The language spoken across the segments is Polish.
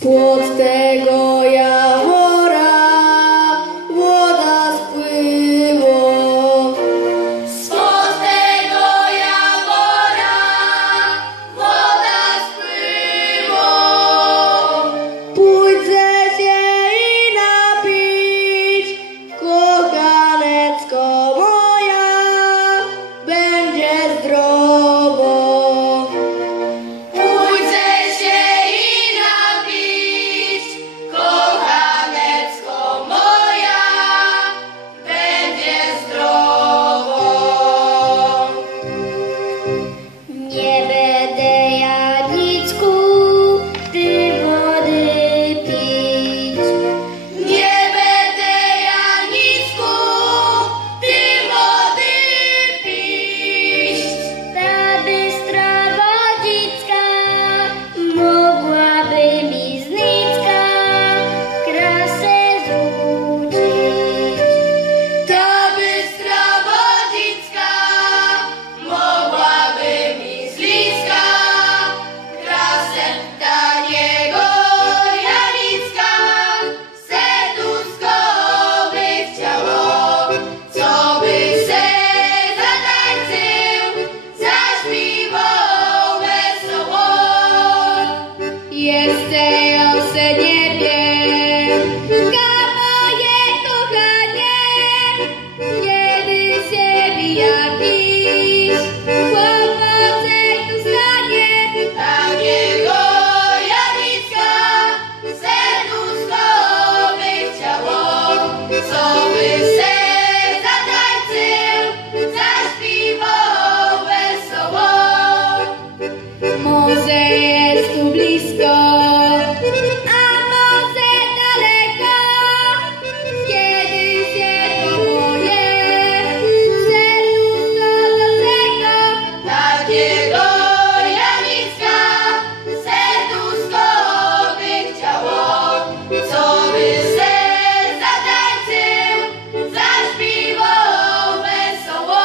Spod tego jachora woda spłyło. Spod tego jachora woda spłyło. Pójdę się i napić, kochanecko moja, będzie zdrowo. Nie będę ja Nicku, ty wody pić. Nie będę ja Nicku, ty wody pić. Ta bystra wodzicka mogłaby mi z Nicka krasę zrzucić. Ta bystra wodzicka mogłaby mi z Licka krasę taniego Janicka. Serduszko by chciało, co by se zatańczył, zaśpiewał wesoło. Jeszcze ja se nie wiem, moje kochanie, kiedy się jakiś chłopaczek tu stanie. Takiego Janicka serduszko by chciało, co by se zatańczył, zaśpiewał wesoło. Może jest tu blisko, a może daleko, kiedy się powoje serduszko doczeka. Takiego Janicka serduszko by chciało, co by se zatańczył, zaśpiewał wesoło.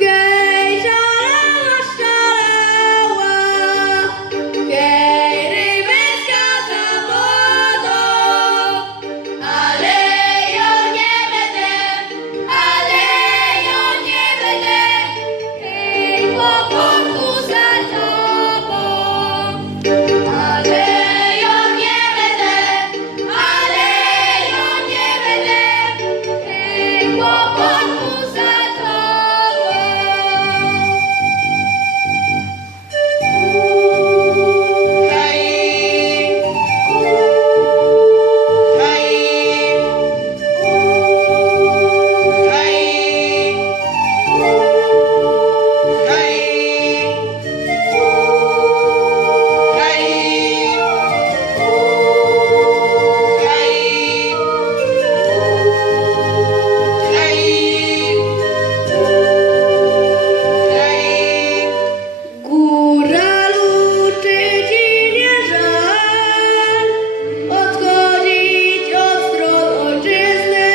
Hej, szalała, szalała, hej, rybeczka za wodą, ale ja nie będę, hej, chłopaku za tobą, ale ja nie będę, hej, chłopaku za tobą. Góralu, czy ci nie żal odchodzić od stron ojczyzny,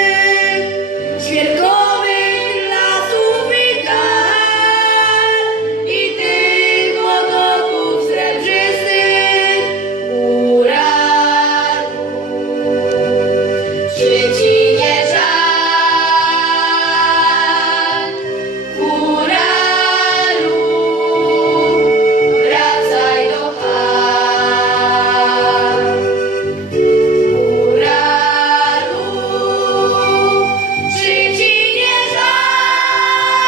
świerkowych lasów i dal i tych potoków srebrzystych? Góralu, czy ci nie żal? Góralu, wracaj do chał. Góralu, czy ci nie żal?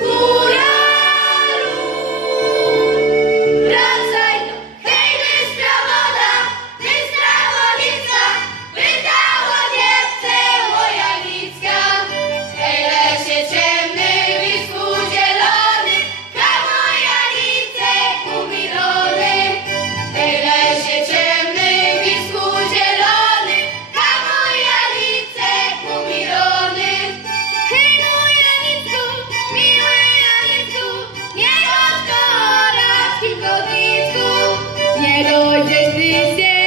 Góralu, wracaj do... Hej, bystra woda, bystra wodicka, wydała dziewczę moja Nicka. Hej, lesie ciemny, wisku zielony, kamo Janicek umilony. Hej, lesie ciemny, wisku zielony, kamo Janicek umilony. Hej, no Janicku, miły Janicku, nie chodź kochać kilkownicku, nie dojdziesz bliżej.